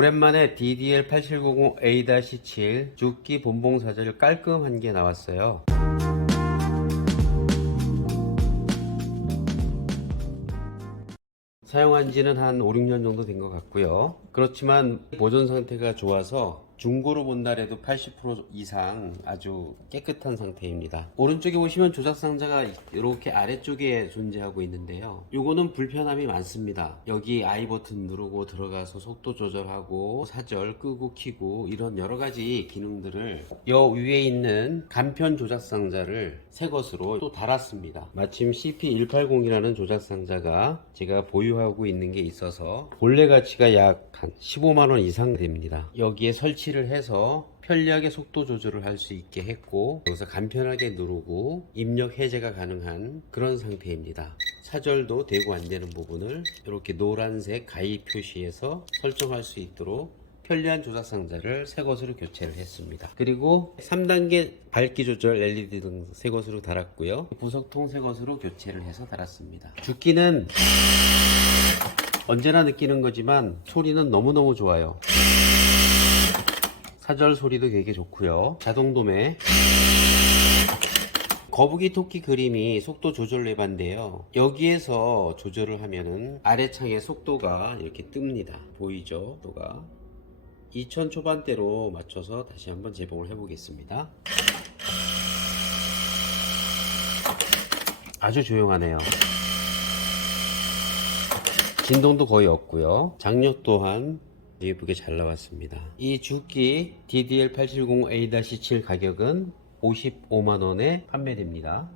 오랜만에 DDL870A-7 죽기 본봉 사절 깔끔한 게 나왔어요. 사용한 지는 한 5, 6년 정도 된 것 같고요. 그렇지만 보존 상태가 좋아서 중고로 본 날에도 80% 이상 아주 깨끗한 상태입니다. 오른쪽에 보시면 조작 상자가 이렇게 아래쪽에 존재하고 있는데요. 요거는 불편함이 많습니다. 여기 I 버튼 누르고 들어가서 속도 조절하고 사절 끄고 키고 이런 여러 가지 기능들을 여 위에 있는 간편 조작 상자를 새 것으로 또 달았습니다. 마침 CP180이라는 조작 상자가 제가 보유하고 있는 게 있어서 본래 가치가 약 한 15만원 이상 됩니다. 여기에 설치 를 해서 편리하게 속도 조절을 할 수 있게 했고 여기서 간편하게 누르고 입력 해제가 가능한 그런 상태입니다. 사절도 되고 안 되는 부분을 이렇게 노란색 가입 표시에서 설정할 수 있도록 편리한 조작 상자를 새 것으로 교체를 했습니다. 그리고 3단계 밝기 조절 LED 등 새 것으로 달았고요. 부석통 새 것으로 교체를 해서 달았습니다. 죽기는 언제나 느끼는 거지만 소리는 너무너무 좋아요. 사절 소리도 되게 좋고요. 자동 도매. 거북이 토끼 그림이 속도 조절 레바인데요. 여기에서 조절을 하면은 아래 창의 속도가 이렇게 뜹니다. 보이죠? 속도가 2000 초반대로 맞춰서 다시 한번 재봉을 해 보겠습니다. 아주 조용하네요. 진동도 거의 없고요. 장력 또한 예쁘게 잘 나왔습니다. 이 주기 DDL870A-7 가격은 55만원에 판매됩니다.